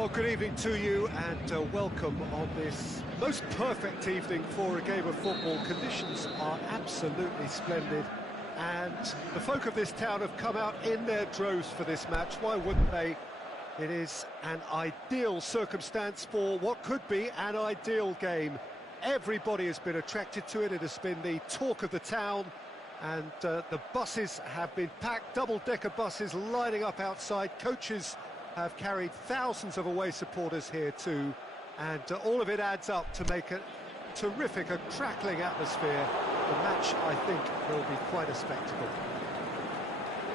Well, good evening to you and welcome on this most perfect evening for a game of football. Conditions are absolutely splendid and the folk of this town have come out in their droves for this match. Why wouldn't they? It is an ideal circumstance for what could be an ideal game. Everybody has been attracted to it. It has been the talk of the town, and the buses have been packed, double-decker buses lining up outside. Coaches have carried thousands of away supporters here too, and all of it adds up to make a terrific, a crackling atmosphere. The match, I think, will be quite a spectacle.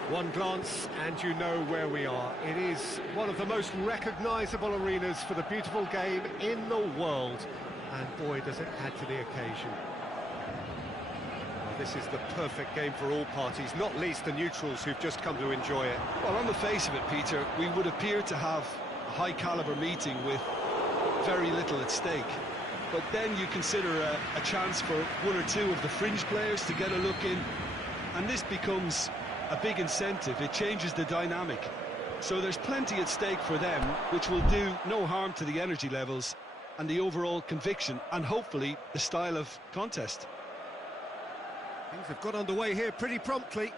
One glance and you know where we are. It is one of the most recognisable arenas for the beautiful game in the world, and boy does it add to the occasion. Well, this is the perfect game for all parties, not least the neutrals who've just come to enjoy it. Well, on the face of it, Peter, we would appear to have a high-caliber meeting with very little at stake. But then you consider a chance for one or two of the fringe players to get a look in, and this becomes a big incentive. It changes the dynamic. So there's plenty at stake for them, which will do no harm to the energy levels and the overall conviction, and hopefully the style of contest. Things have got underway here pretty promptly.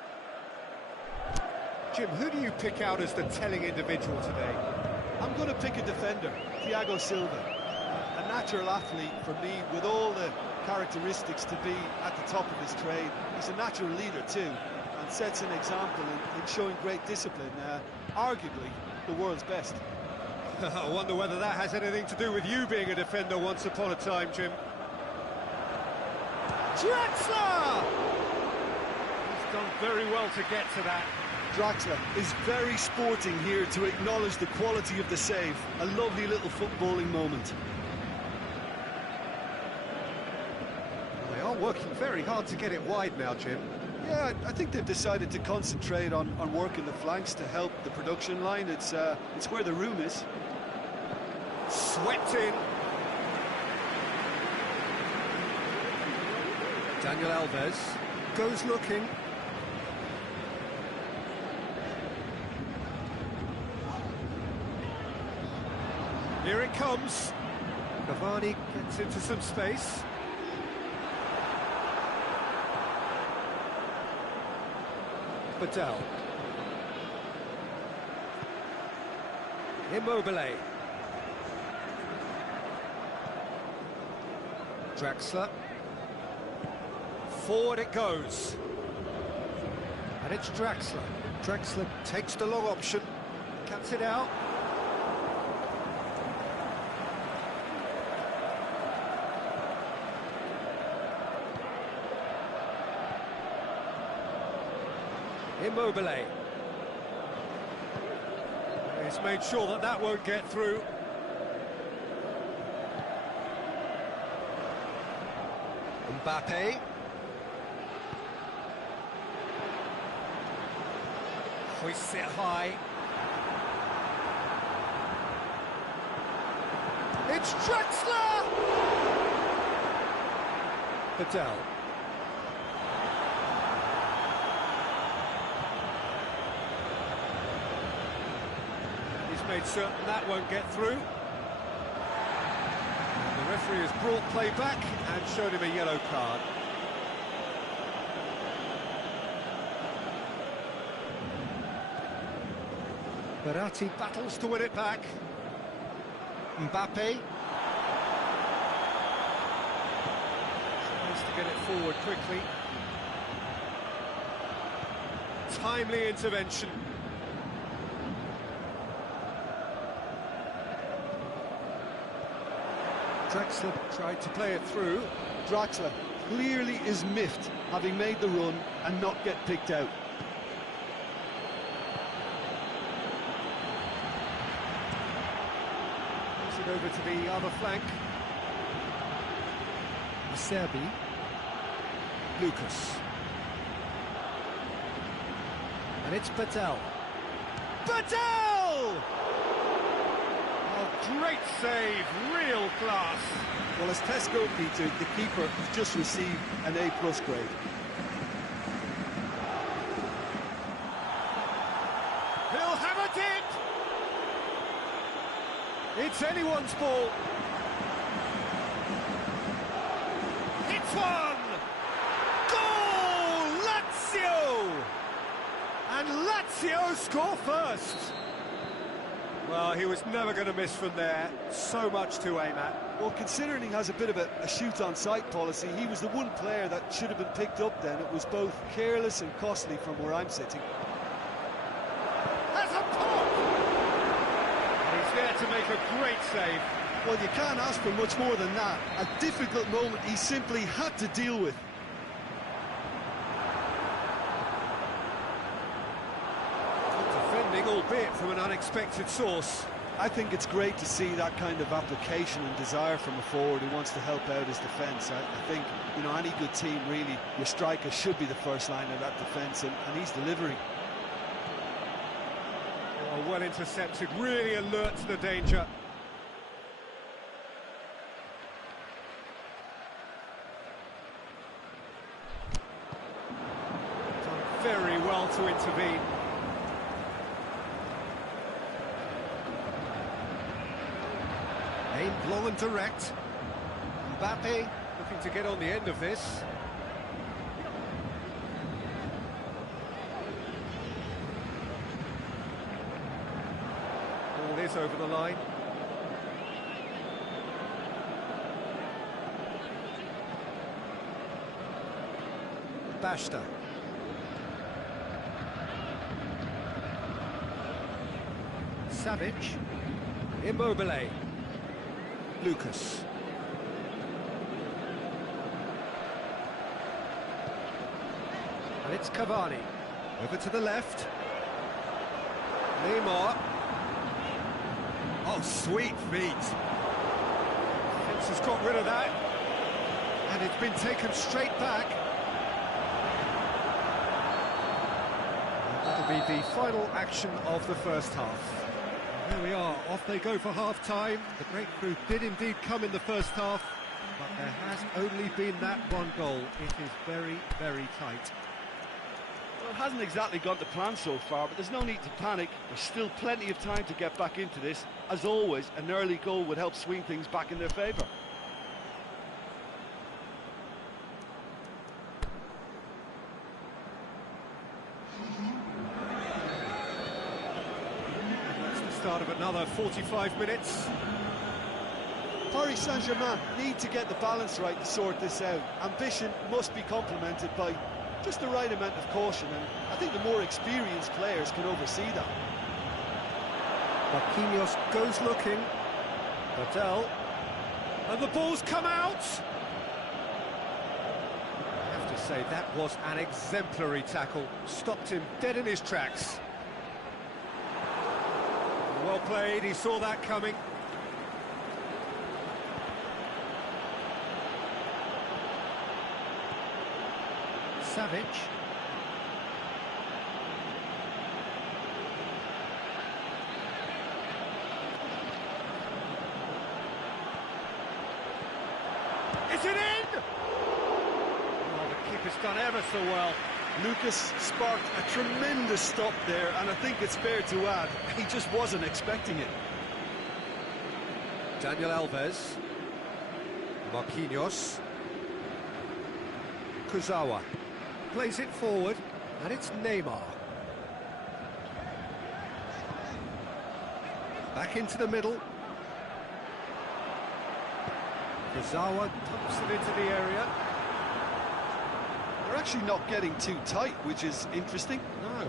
Jim, who do you pick out as the telling individual today? I'm going to pick a defender, Thiago Silva. A natural athlete for me, with all the characteristics to be at the top of his trade. He's a natural leader too, and sets an example in showing great discipline, arguably the world's best. I wonder whether that has anything to do with you being a defender once upon a time, Jim. Draxler! He's done very well to get to that. Draxler is very sporting here to acknowledge the quality of the save. A lovely little footballing moment. They are working very hard to get it wide now, Jim. Yeah, I think they've decided to concentrate on working the flanks to help the production line. It's where the room is. Swept in. Daniel Alves goes looking. Here it comes. Cavani gets into some space. Badal. Immobile. Draxler. Forward it goes. And it's Draxler. Draxler takes the long option. Cuts it out. Immobile. He's made sure that that won't get through. Mbappe. Hoists it high. It's Draxler! Badal. Made certain that won't get through. And the referee has brought play back and showed him a yellow card. Verratti battles to win it back. Mbappe tries to get it forward quickly. Timely intervention. Draxler tried to play it through. Draxler clearly is miffed, having made the run and not get picked out. Moves it over to the other flank. Serbi. Lucas. And it's Badal. Badal! Oh, great save, real class. Well, as Tesco, Peter, the keeper has just received an A+ grade. He'll have it in! one's ball. Hits one! Goal! Lazio! And Lazio score first. Well, he was never going to miss from there. So much to aim at. Well, considering he has a bit of a shoot-on-sight policy, he was the one player that should have been picked up then. It was both careless and costly from where I'm sitting. That's a pop! And he's there to make a great save. Well, you can't ask for much more than that. A difficult moment he simply had to deal with. Defending, albeit from an unexpected source. I think it's great to see that kind of application and desire from a forward who wants to help out his defence. I think, you know, any good team, really, your striker should be the first line of that defence, and he's delivering. Oh, well intercepted, really alert to the danger. Done very well to intervene. Aimed long and direct. Mbappe looking to get on the end of this. Ball is over the line. Bashta. Savic. Immobile. Lucas. And it's Cavani. Over to the left. Neymar. Oh, sweet feet. Fence has got rid of that. And it's been taken straight back. That'll be the final action of the first half. There we are, off they go for half-time. The breakthrough did indeed come in the first half, but there has only been that one goal. It is very, very tight. Well, it hasn't exactly gone to plan so far, but there's no need to panic. There's still plenty of time to get back into this. As always, an early goal would help swing things back in their favour. Start of another 45 minutes. Paris Saint-Germain need to get the balance right to sort this out. Ambition must be complemented by just the right amount of caution, and I think the more experienced players can oversee that. Marquinhos goes looking. Badel. And the ball's come out! I have to say, that was an exemplary tackle. Stopped him dead in his tracks. Well played, he saw that coming. Savic. Is it in? Oh, the keeper's done ever so well. Lucas sparked a tremendous stop there, and I think it's fair to add, he just wasn't expecting it. Daniel Alves. Marquinhos. Kurzawa. Plays it forward, and it's Neymar. Back into the middle. Kurzawa dumps it into the area. They're actually not getting too tight, which is interesting. No.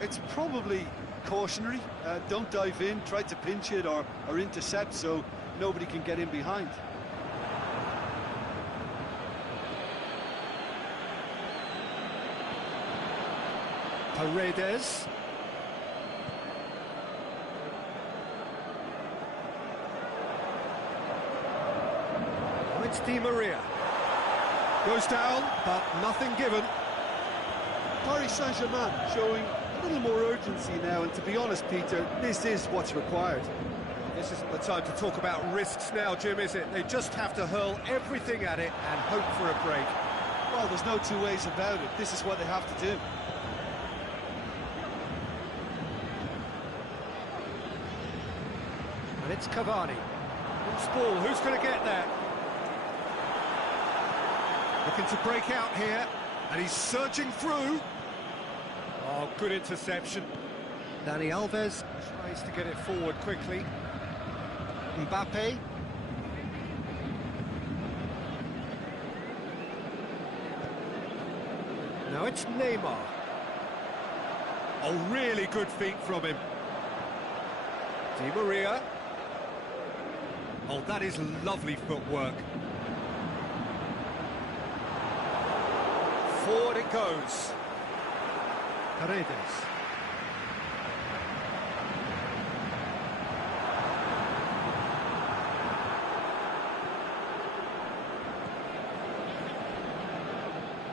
It's probably cautionary. Don't dive in, try to pinch it or intercept so nobody can get in behind. Paredes. Oh, it's Di Maria. Goes down, but nothing given. Paris Saint-Germain showing a little more urgency now, and to be honest, Peter, this is what's required. This isn't the time to talk about risks now, Jim, is it? They just have to hurl everything at it and hope for a break. Well, there's no two ways about it. This is what they have to do. And it's Cavani. Loose ball, who's going to get there? Looking to break out here, and he's surging through. Oh, good interception. Dani Alves tries to get it forward quickly. Mbappe. Now it's Neymar. Oh, really good feet from him. Di Maria. Oh, that is lovely footwork. Forward it goes. Paredes.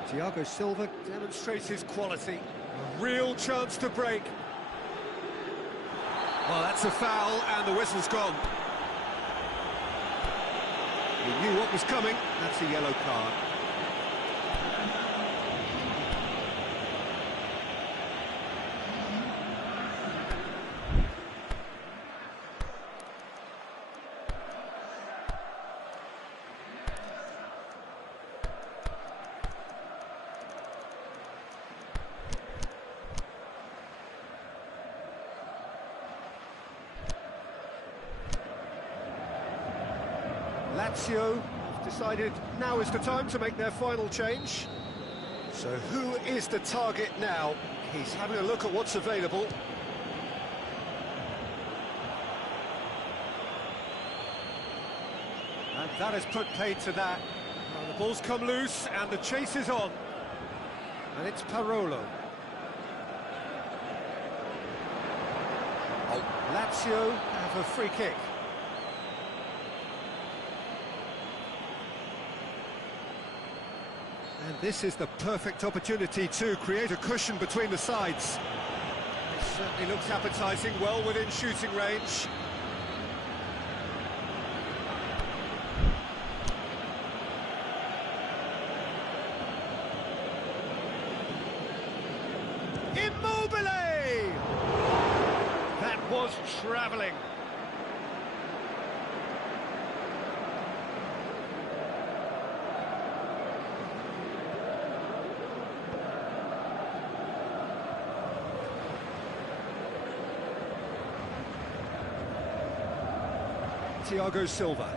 Thiago Silva demonstrates his quality. A real chance to break. Well, that's a foul, and the whistle's gone. He knew what was coming. That's a yellow card. Lazio have decided now is the time to make their final change. So who is the target now? He's having a look at what's available. And that has put paid to that. Well, the ball's come loose and the chase is on. And it's Parolo. Oh, Lazio have a free kick. And this is the perfect opportunity to create a cushion between the sides. It certainly looks appetising, well within shooting range. Immobile! That was travelling. Thiago Silva.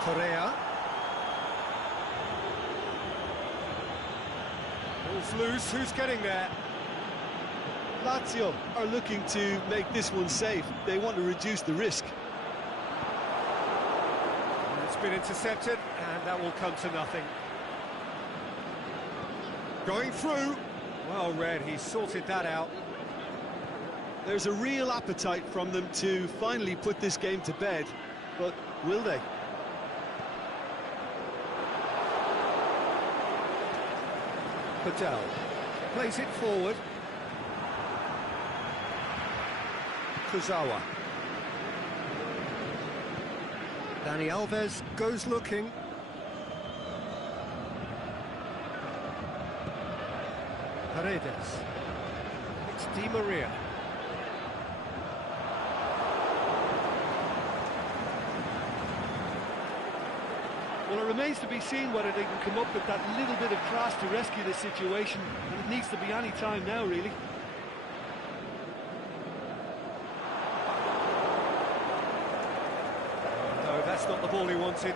Correa. Ball's loose, who's getting there? Lazio are looking to make this one safe. They want to reduce the risk. And it's been intercepted, and that will come to nothing. Going through. Well read, he sorted that out. There's a real appetite from them to finally put this game to bed, but will they? Patel plays it forward. Kurzawa. Dani Alves goes looking. Paredes. It's Di Maria. Well, it remains to be seen whether they can come up with that little bit of class to rescue this situation, and it needs to be any time now, really. That's not the ball he wanted.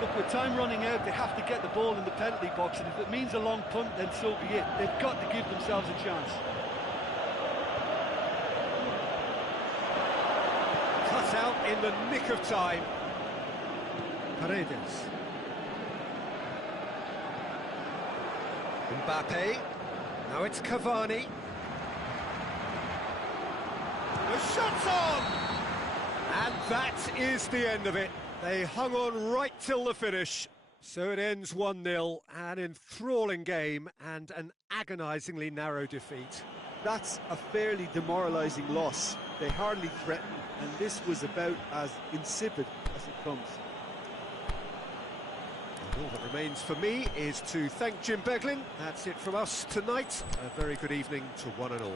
Look, with time running out, they have to get the ball in the penalty box, and if it means a long punt, then so be it. They've got to give themselves a chance. Cut out in the nick of time. Paredes. Mbappe. Now it's Cavani. The shot's on! And that is the end of it. They hung on right till the finish. So it ends 1-0, an enthralling game and an agonisingly narrow defeat. That's a fairly demoralising loss. They hardly threatened, and this was about as insipid as it comes. All that remains for me is to thank Jim Beglin. That's it from us tonight. A very good evening to one and all.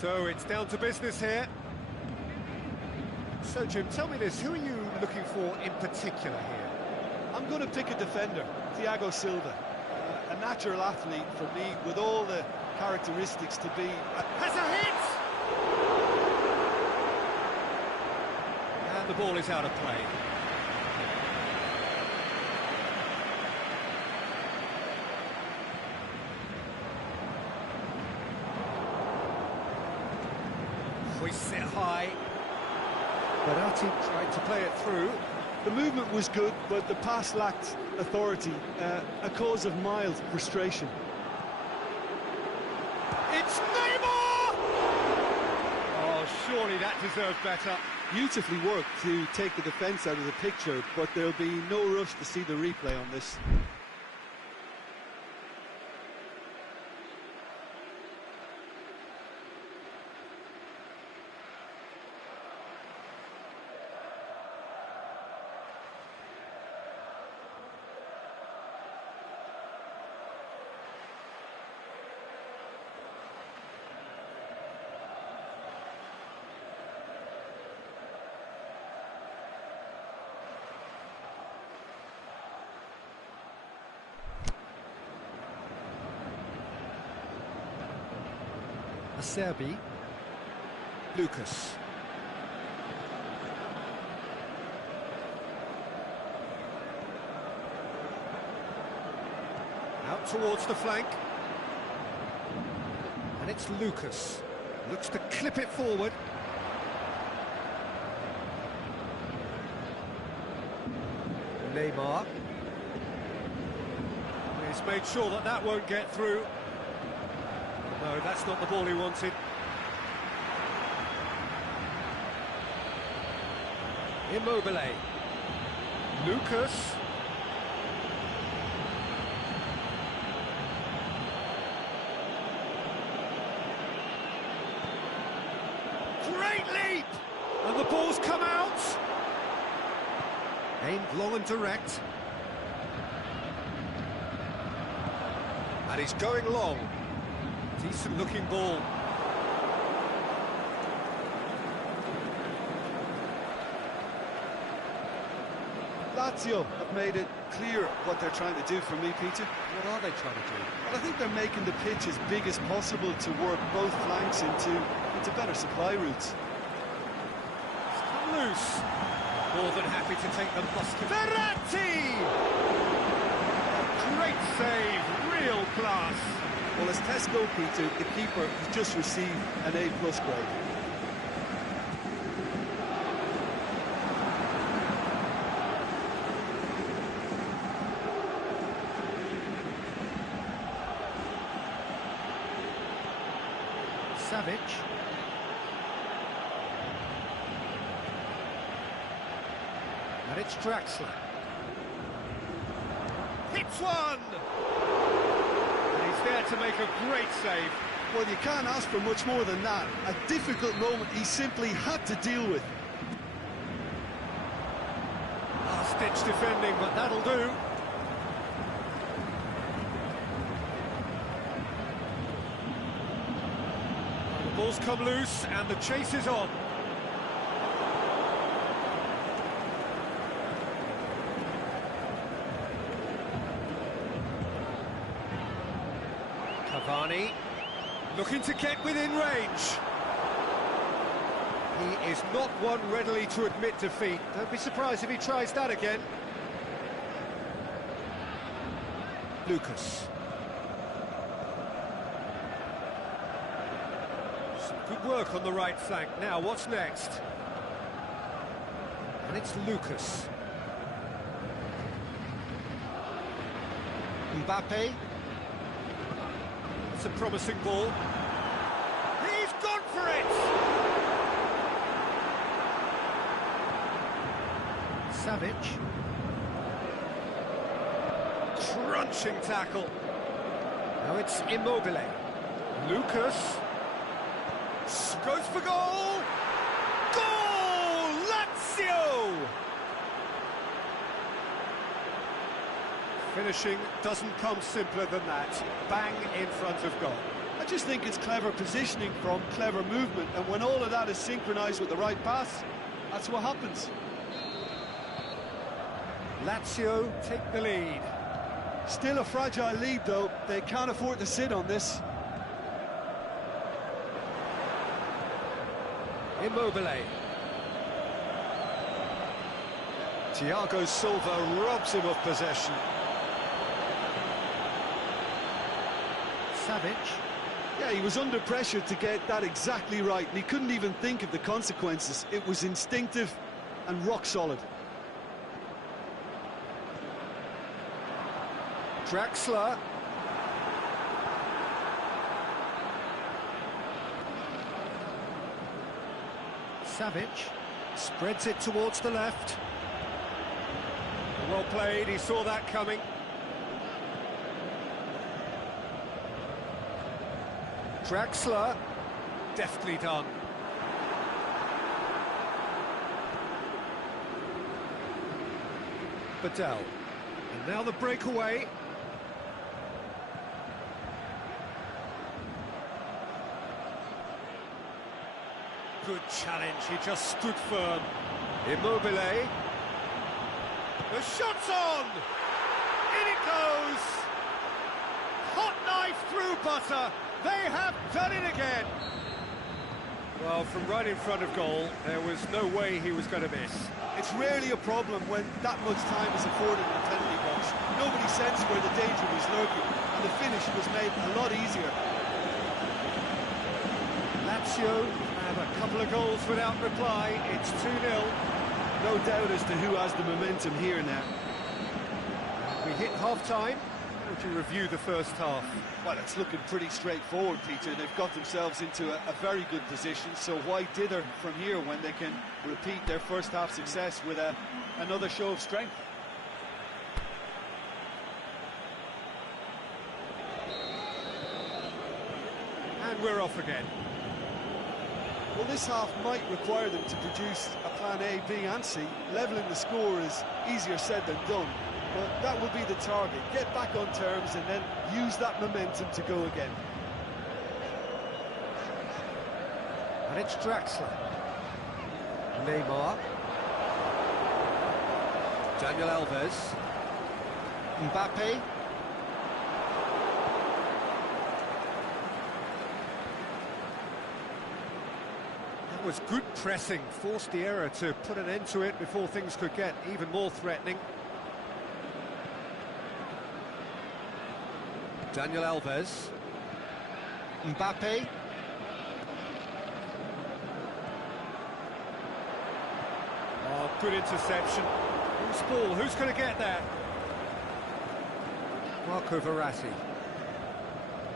So it's down to business here. So Jim, tell me this, who are you looking for in particular here? I'm going to pick a defender, Thiago Silva. A natural athlete for me, with all the characteristics to be... Has a hit! And the ball is out of play. Hoists it high. Berardi tried to play it through. The movement was good, but the pass lacked authority, a cause of mild frustration. It's Neymar! Oh, surely that deserved better. Beautifully worked to take the defence out of the picture, but there'll be no rush to see the replay on this. Acerbi. Lucas. Out towards the flank. And it's Lucas. Looks to clip it forward. Neymar. He's made sure that that won't get through. No, that's not the ball he wanted. Immobile. Lucas. Great leap! And the ball's come out. Aimed long and direct. And he's going long. Decent looking ball. Lazio have made it clear what they're trying to do for me, Peter. What are they trying to do? Well, I think they're making the pitch as big as possible to work both flanks into better supply routes. It's come loose. More than happy to take the musket. Verratti! Great save, real class. Well, as Tesco, Peter, the keeper has just received an A+ grade. Savic. And it's Draxler. Hits one! And he's there to make a great save. Well, you can't ask for much more than that. A difficult moment he simply had to deal with. Last-ditch defending, but that'll do. The ball's come loose, and the chase is on. Cavani looking to get within range. He is not one readily to admit defeat. Don't be surprised if he tries that again. Lucas. Some good work on the right flank. Now, what's next? And it's Lucas. Mbappe. It's a promising ball. He's gone for it! Savic. Crunching tackle. Now it's Immobile. Lucas. Goes for goal! Goal! Lazio! Finishing doesn't come simpler than that. Bang in front of goal. I just think it's clever positioning from clever movement, and when all of that is synchronised with the right pass, that's what happens. Lazio take the lead. Still a fragile lead, though. They can't afford to sit on this. Immobile. Thiago Silva robs him of possession. Savic. Yeah, he was under pressure to get that exactly right, and he couldn't even think of the consequences. It was instinctive and rock solid. Draxler. Savic spreads it towards the left. Well played, he saw that coming. Draxler, deftly done. Badel, and now the breakaway. Good challenge, he just stood firm. Immobile. The shot's on! In it goes! Hot knife through butter. They have done it again. Well, from right in front of goal, there was no way he was going to miss. It's rarely a problem when that much time is afforded in the penalty box. Nobody sensed where the danger was lurking, and the finish was made a lot easier. Lazio have a couple of goals without reply. It's 2-0. No doubt as to who has the momentum here now. We hit half-time. How would you review the first half? Well, it's looking pretty straightforward, Peter. They've got themselves into a very good position, so why dither from here when they can repeat their first half success with another show of strength? And we're off again. Well, this half might require them to produce a plan A, B and C. Levelling the score is easier said than done, but that will be the target. Get back on terms and then use that momentum to go again. And it's Draxler. Neymar. Daniel Alves. Mbappe. That was good pressing, forced the error to put an end to it before things could get even more threatening. Daniel Alves. Mbappe. Oh, good interception. Who's ball? Who's going to get that? Marco Verratti.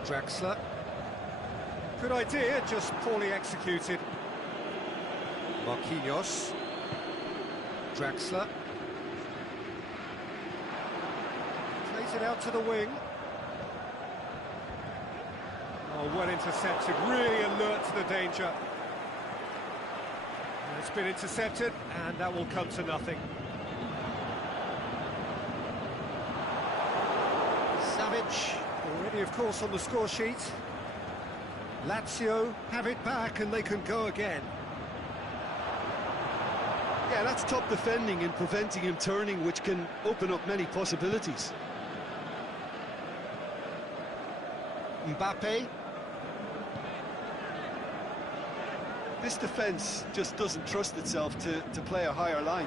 Draxler. Good idea, just poorly executed. Marquinhos. Draxler. Plays it out to the wing. Oh, well intercepted, really alert to the danger. It's been intercepted, and that will come to nothing. Savic, already, of course, on the score sheet. Lazio have it back, and they can go again. Yeah, that's top defending and preventing him turning, which can open up many possibilities. Mbappe. This defence just doesn't trust itself to play a higher line.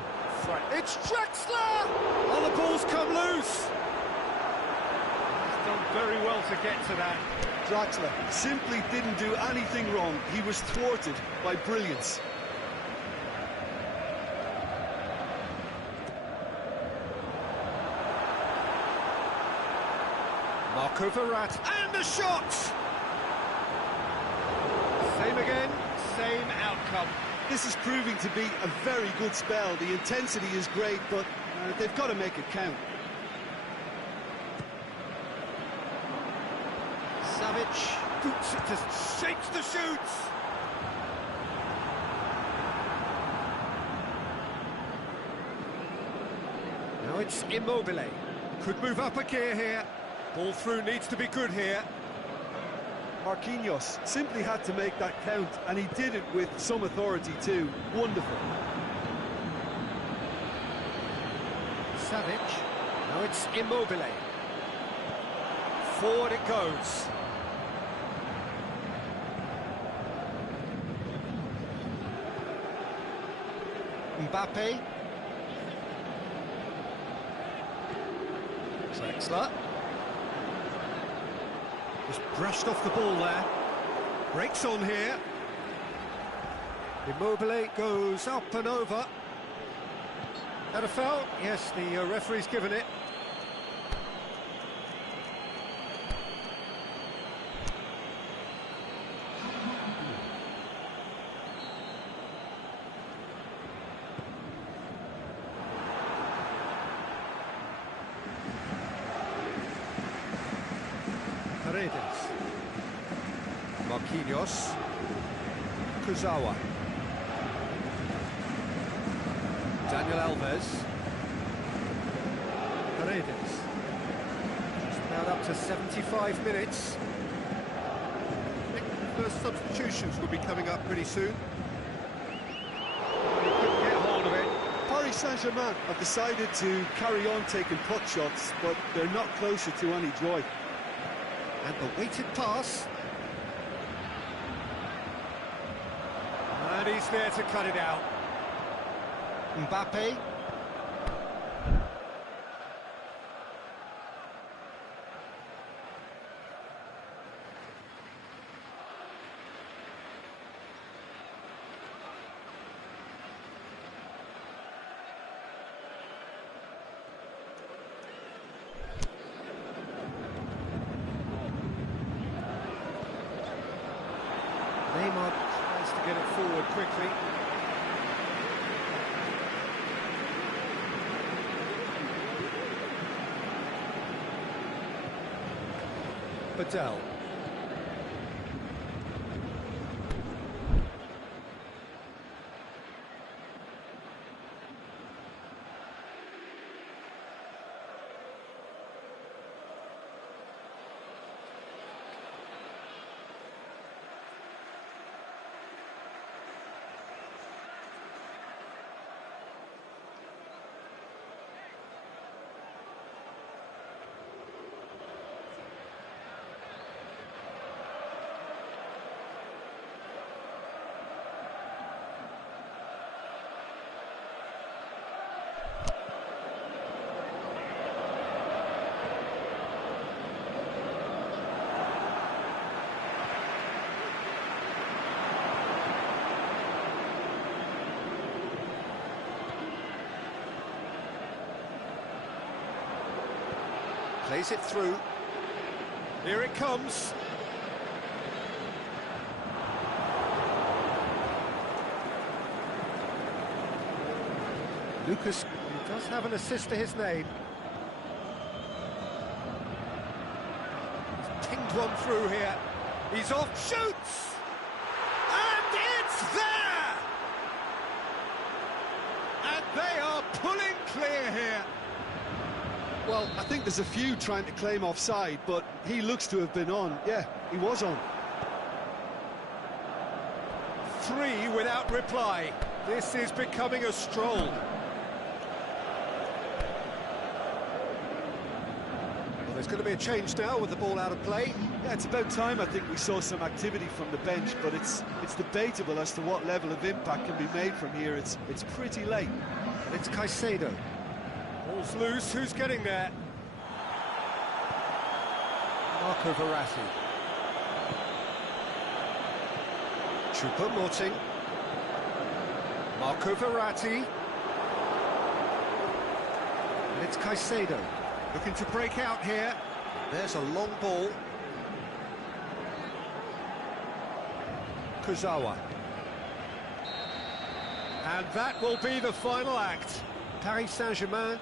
It's Drexler! Oh, the ball's come loose! He's done very well to get to that. Draxler simply didn't do anything wrong. He was thwarted by brilliance. Marco Verratti, and the shot! Same again, same outcome. This is proving to be a very good spell. The intensity is great, but they've got to make it count. Savic boots it, just shapes the shoots. Now it's Immobile. Could move up a gear here. Ball through needs to be good here. Marquinhos simply had to make that count, and he did it with some authority too. Wonderful. Savic. Now it's Immobile. Forward it goes. Mbappe. Drexler. Just brushed off the ball there. Breaks on here. Immobile goes up and over. Had a foul? Yes, the referee's given it. Marquinhos, Kurzawa, Daniel Alves, Paredes, just about up to 75 minutes. I think the first substitutions will be coming up pretty soon. He couldn't get hold of it. Paris Saint-Germain have decided to carry on taking pot shots, but they're not closer to any joy. And the weighted pass. And he's there to cut it out. Mbappe. Neymar tries to get it forward quickly. Badel. Plays it through. Here it comes. Lucas, he does have an assist to his name. He's pinged one through here. He's off, shoots! And it's there! And they are pulling clear here. Well, I think there's a few trying to claim offside, but he looks to have been on. Yeah, he was on. 3 without reply. This is becoming a stroll. Well, There's going to be a change now with the ball out of play. Yeah, it's about time I think we saw some activity from the bench, but it's debatable as to what level of impact can be made from here. It's pretty late. It's Caicedo. Ball's loose, who's getting there? Marco Verratti. Choupo-Moting. Marco Verratti. And it's Caicedo. Looking to break out here. There's a long ball. Kurzawa. And that will be the final act. Paris Saint-Germain